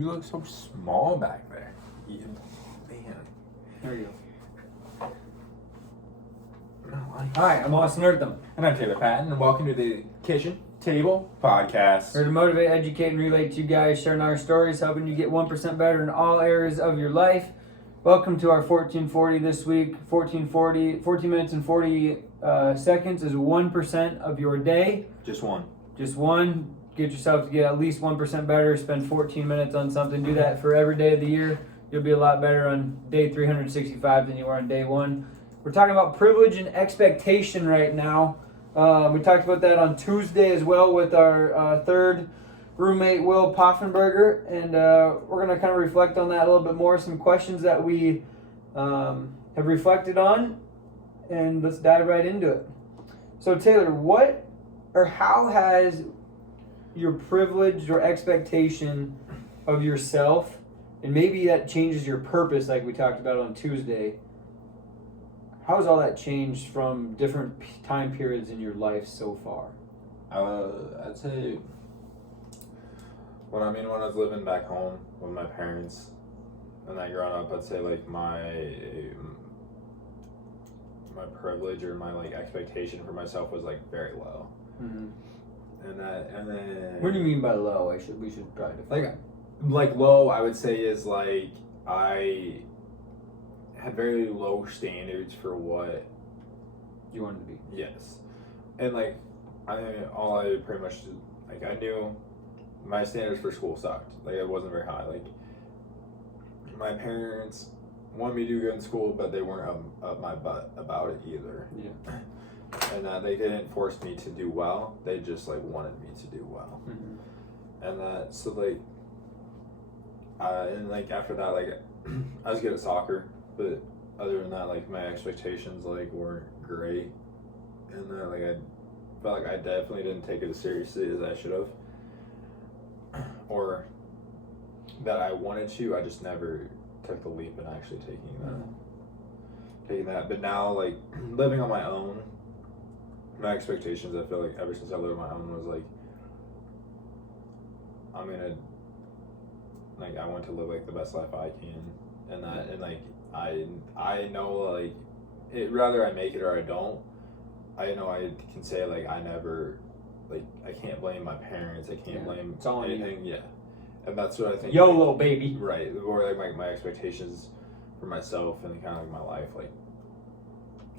You look so small back there. Yeah. Man. There you go. No, Hi, I'm Austin Eartham. And I'm Taylor Patton, and welcome to the Kitchen Table Podcast. We're to motivate, educate, and relate to you guys, sharing our stories, helping you get 1% better in all areas of your life. Welcome to our 1440 this week. 14 minutes and 40 seconds is 1% of your day. Just one. Just one. Get yourself to get at least 1% better. Spend 14 minutes on something. Do that for every day of the year. You'll be a lot better on day 365 than you were on day one. We're talking about privilege and expectation right now. We talked about that on Tuesday as well with our third roommate, Will Poffenberger. And we're going to kind of reflect on that a little bit more. Some questions that we have reflected on. And let's dive right into it. So Taylor, how has your privilege or expectation of yourself, and maybe that changes your purpose like we talked about on Tuesday, how has all that changed from different time periods in your life so far? I'd say when I was living back home with my parents and I growing up, I'd say like my privilege or my like expectation for myself was like very low. Mm-hmm. And then What do you mean by low? We should probably define. Like low, I would say is like I had very low standards for what you wanted to be. Yes, and like I pretty much did, like I knew my standards for school sucked. Like it wasn't very high. Like my parents wanted me to do good in school, but they weren't up my butt about it either. Yeah. And they didn't force me to do well. They just like wanted me to do well. Mm-hmm. And that so like and like after that, like I was good at soccer, but other than that, like my expectations like weren't great. And then like I felt like I definitely didn't take it as seriously as I should have, or that I wanted to. I just never took the leap in actually taking that. But now, like living on my own, my expectations, I feel like ever since I lived on my own was like I want to live like the best life I can, and like I know like it, whether I make it or I don't, I know I can say like I never, like I can't blame my parents, I can't blame anything. Yeah, and that's what I think. YOLO, baby. Right, or like my expectations for myself and kind of like my life like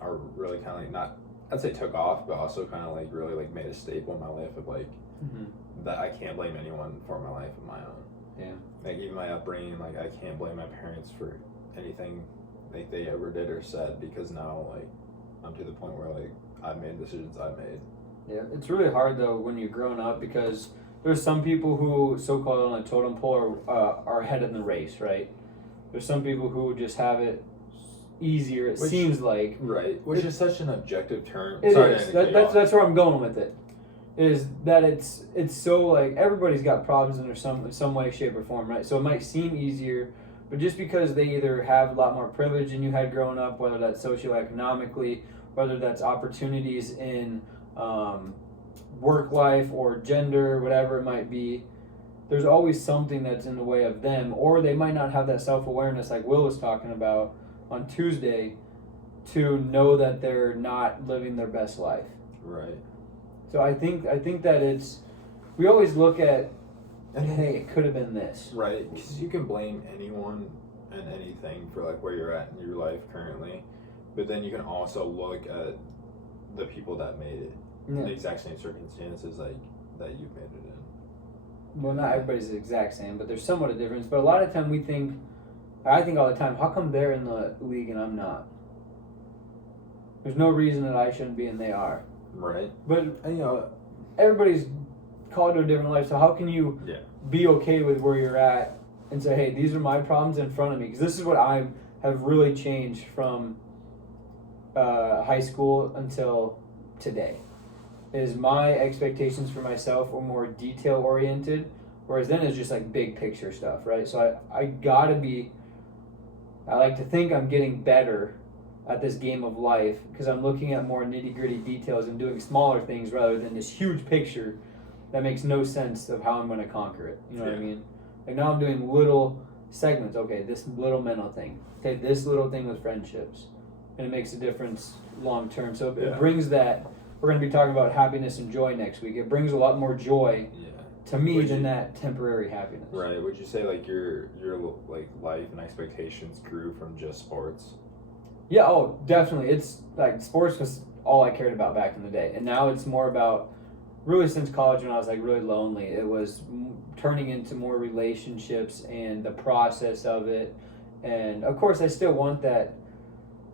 are really kind of like not, I'd say took off, but also kind of like really like made a staple in my life of like that I can't blame anyone for my life of my own. Yeah. Like even my upbringing, like I can't blame my parents for anything like they ever did or said, because now like I'm to the point where like I've made decisions I made. Yeah, it's really hard though when you're growing up, because there's some people who so-called on a totem pole are ahead in the race, right? There's some people who just have it easier, seems like. Right. Which is such an objective term. It is. That's where I'm going with it. Is that it's so like everybody's got problems in some way, shape, or form, right? So it might seem easier, but just because they either have a lot more privilege than you had growing up, whether that's socioeconomically, whether that's opportunities in work life or gender, whatever it might be, there's always something that's in the way of them, or they might not have that self-awareness like Will was talking about on Tuesday to know that they're not living their best life. Right. So I think that we always look at, hey, it could have been this. Right, because you can blame anyone and anything for like where you're at in your life currently, but then you can also look at the people that made it in the exact same circumstances like that you've made it in. Well, not everybody's the exact same, but there's somewhat a difference. But a lot of time I think all the time, how come they're in the league and I'm not? There's no reason that I shouldn't be and they are. Right. But, everybody's called to a different life, so how can you be okay with where you're at and say, hey, these are my problems in front of me? Because this is what I have really changed from high school until today, is my expectations for myself are more detail-oriented, whereas then it's just like big picture stuff, right? So I like to think I'm getting better at this game of life because I'm looking at more nitty-gritty details and doing smaller things rather than this huge picture that makes no sense of how I'm going to conquer it. You know what I mean? Like now I'm doing little segments. Okay, this little mental thing. Okay, this little thing with friendships, and it makes a difference long term. So it brings that. We're going to be talking about happiness and joy next week. It brings a lot more joy to me than that temporary happiness. Right. Would you say like your like life and expectations grew from just sports? Yeah. Oh, definitely. It's like sports was all I cared about back in the day, and now it's more about. Really, since college, when I was like really lonely, it was turning into more relationships and the process of it. And of course, I still want that.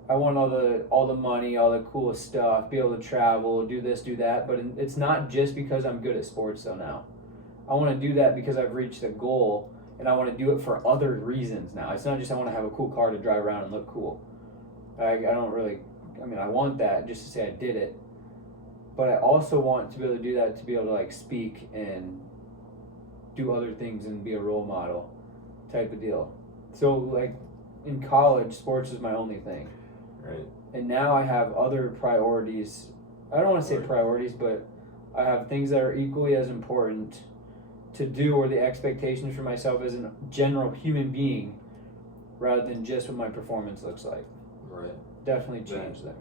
I want all the money, all the cool stuff, be able to travel, do this, do that. But it's not just because I'm good at sports though. Now, I want to do that because I've reached a goal, and I want to do it for other reasons now. It's not just I want to have a cool car to drive around and look cool. I don't really. I mean, I want that just to say I did it. But I also want to be able to do that to be able to like speak and do other things and be a role model type of deal. So like in college, sports was my only thing. Right. And now I have other priorities. I don't want to say priorities, but I have things that are equally as important to do, or the expectations for myself as a general human being rather than just what my performance looks like. Right. Definitely changed there.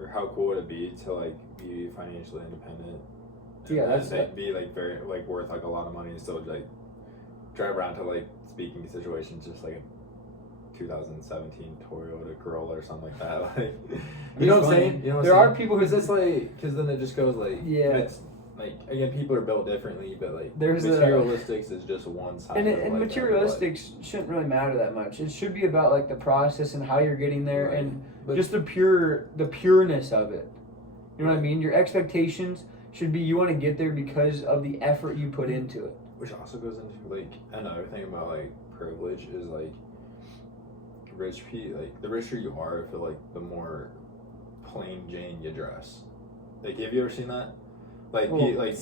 Or how cool would it be to like be financially independent? Yeah, that's like be like very like worth like a lot of money and still like drive around to like speaking situations just like a 2017 Toyota Corolla or something like that. Like, you know what I'm saying? You know what there I'm are saying? people because it's like because then it just goes like it's like again people are built differently, but like there's materialistics is just one side. And like, materialistics shouldn't really matter that much. It should be about like the process and how you're getting there, and just the pureness of it. You know what I mean? Your expectations should be you want to get there because of the effort you put into it. Which also goes into like another thing about like privilege is like rich people, like the richer you are, I feel like the more plain Jane you dress. Like, have you ever seen that? Like, like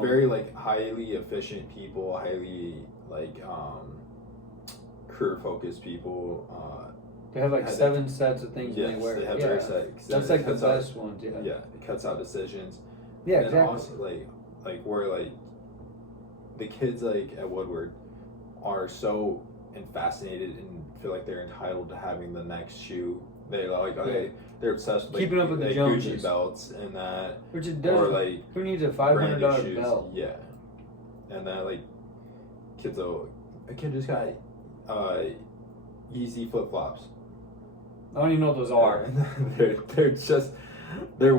very like highly efficient people, highly like career focused people. They have like 7 sets of things they wear. They have very set. That's like the best ones. Yeah, it cuts out decisions. Yeah, and exactly. Also, like where like the kids like at Woodward are so fascinated and feel like they're entitled to having the next shoe. They like they're obsessed with keeping up with the Gucci belts and that. Which it does. Or like who needs a $500 belt? Yeah, and that like a kid just got Yeezy flip flops. I don't even know what those are. they're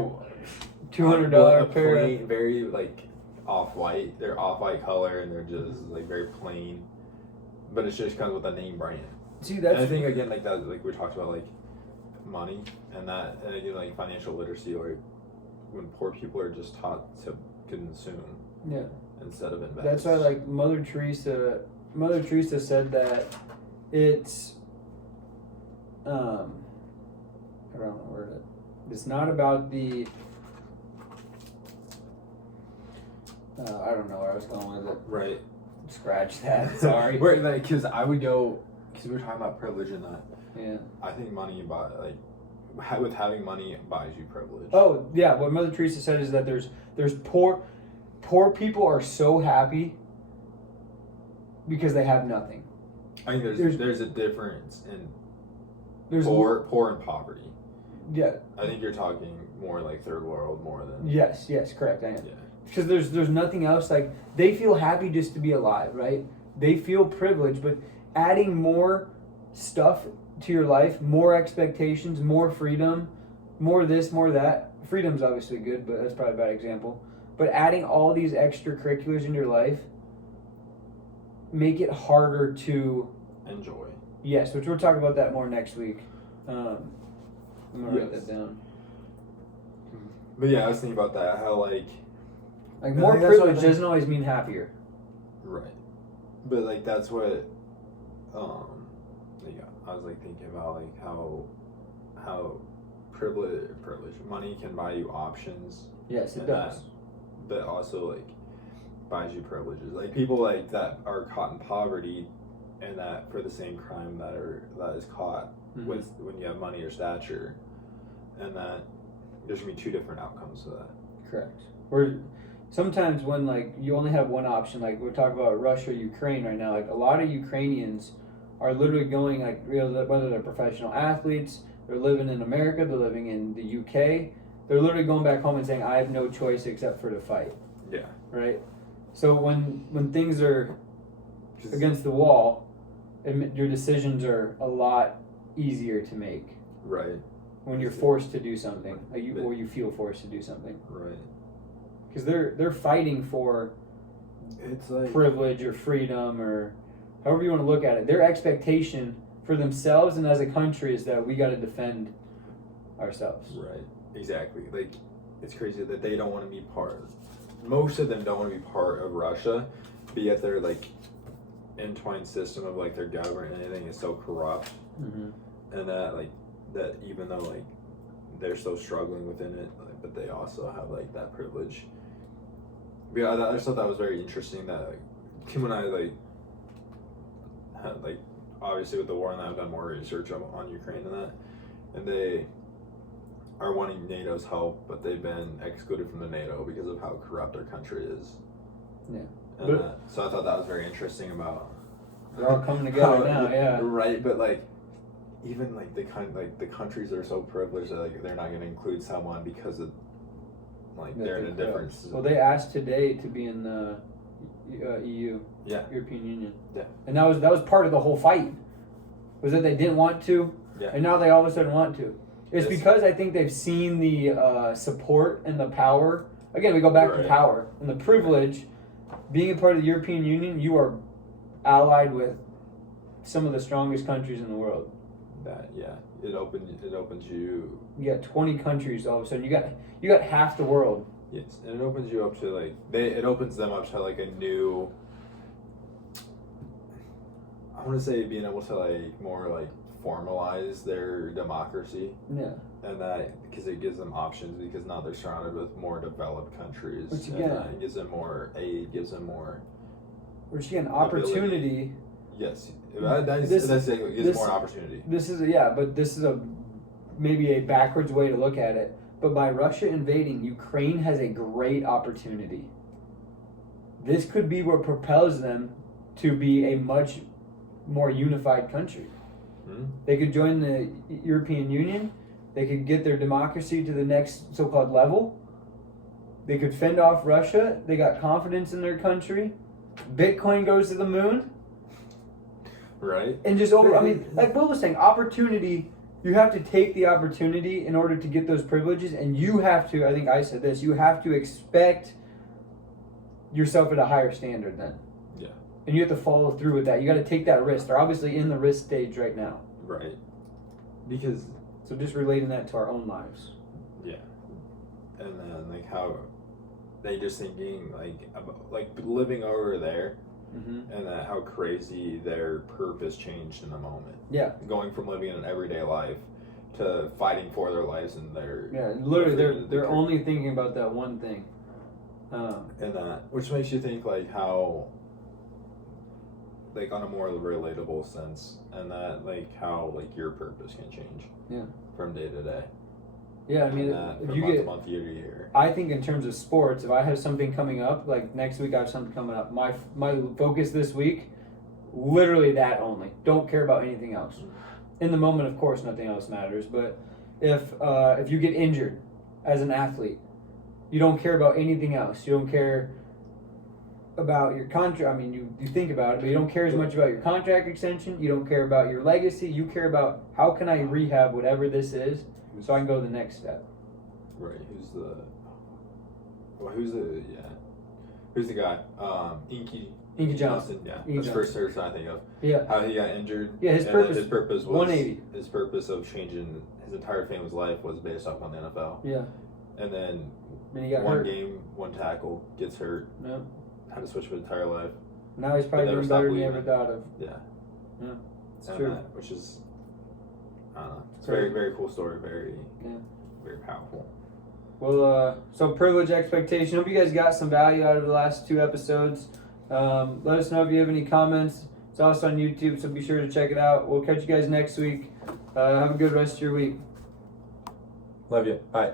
$200 pair. Plain, very like off-white. They're off-white color and they're just like very plain. But it just comes with a name brand. See, that's. And I think again like that, like we talked about like money and that, and again like financial literacy, or when poor people are just taught to consume. Yeah. Instead of invest. That's why like Mother Teresa said that it's I don't know where it. It's not about the. I don't know where I was going with it. Right. Scratch that. Sorry. Because I would go. Because we were talking about privilege and that. Yeah. I think money with having money buys you privilege. Oh yeah. What Mother Teresa said is that there's poor people are so happy because they have nothing. I think there's a difference in poor and poverty. Yeah. I think you're talking more like third world more than. Yes, correct. I am. Yeah. Because there's nothing else. Like, they feel happy just to be alive, right? They feel privileged, but adding more stuff to your life, more expectations, more freedom, more this, more that. Freedom's obviously good, but that's probably a bad example. But adding all these extracurriculars in your life make it harder to enjoy. Yes, which we'll talk about that more next week. I'm gonna write that down. But yeah, I was thinking about that. How like more privilege doesn't always mean happier. Right. But like that's what I was like thinking about like how privilege money can buy you options. Yes, it does. But also like buys you privileges. Like people like that are caught in poverty and that for the same crime that is caught with when you have money or stature, and that there's gonna be 2 different outcomes to that. Correct. sometimes when like you only have one option, like we're talking about Russia, Ukraine right now, like a lot of Ukrainians are literally going like whether they're professional athletes, they're living in America, they're living in the UK, they're literally going back home and saying, I have no choice except for to fight. Yeah. Right? So when things are against the wall, your decisions are a lot easier to make. Right. When you're forced to do something, or you feel forced to do something. Right. Because they're fighting for it's like privilege or freedom or however you want to look at it. Their expectation for themselves and as a country is that we got to defend ourselves. Right. Exactly. Like, it's crazy that they don't want to be part. Most of them don't want to be part of Russia, but yet their like entwined system of like their government and everything is so corrupt, and that even though like they're so struggling within it, like, but they also have like that privilege. Yeah, I just thought that was very interesting. That like Kim and I like had like obviously with the war and that I've done more research on Ukraine and that, and they are wanting NATO's help, but they've been excluded from the NATO because of how corrupt their country is. Yeah. And so I thought that was very interesting about. They're all coming together now, yeah. Right, but like, even like the countries are so privileged that like they're not going to include someone because of like they're in a different. Well, they asked today to be in the EU, European Union. Yeah. And that was part of the whole fight. Was that they didn't want to, and now they all of a sudden want to. It's because I think they've seen the support and the power. Again, we go back to power and the privilege. Being a part of the European Union, you are allied with some of the strongest countries in the world. It opens you. You got 20 countries all of a sudden. You got half the world. Yes, and it opens you up to like it opens them up to like a new. I want to say being able to like more like formalize their democracy. Yeah. And that because it gives them options because now they're surrounded with more developed countries. Which again, it gives them more aid, gives them more. Which again, opportunity. Yes, it gives more opportunity. This is but this is maybe a backwards way to look at it. But by Russia invading, Ukraine has a great opportunity. This could be what propels them to be a much more unified country. Mm-hmm. They could join the European Union. They could get their democracy to the next so-called level. They could fend off Russia. They got confidence in their country. Bitcoin goes to the moon. Right. And just like Will was saying, opportunity, you have to take the opportunity in order to get those privileges, and you have to, I think I said this, you have to expect yourself at a higher standard then. Yeah. And you have to follow through with that. You got to take that risk. They're obviously in the risk stage right now. Right. Because... So just relating that to our own lives. Yeah. And then like how they just thinking like about like living over there, and that how crazy their purpose changed in a moment. Yeah. Going from living an everyday life to fighting for their lives and their literally they're only thinking about that one thing. And that which makes you think like how like on a more relatable sense, and that like how like your purpose can change. Yeah. From day to day. Yeah, I mean, if you get month, year to year. I think in terms of sports, if I have something coming up, like next week I have something coming up. My focus this week, literally that only. Don't care about anything else. In the moment, of course, nothing else matters. But if you get injured as an athlete, you don't care about anything else. You don't care about your contract. I mean, you think about it, but you don't care as much about your contract extension. You don't care about your legacy. You care about how can I rehab whatever this is so I can go to the next step. Right. Who's the guy? Inky Johnson. Yeah. That's the first person I think of. Yeah. How he got injured. Yeah. His purpose was 180. His purpose of changing his entire family's life was based off on the NFL. Yeah. And then he got one hurt. game, one tackle, gets hurt. Yeah. Had to switch his entire life. Now he's probably doing better than he ever thought of. Yeah. Yeah. It's true. Which is, I don't know. It's a very, very cool story. Very powerful. Well, so privilege expectation. Hope you guys got some value out of the last 2 episodes. Let us know if you have any comments. It's also on YouTube, so be sure to check it out. We'll catch you guys next week. Have a good rest of your week. Love you. Bye.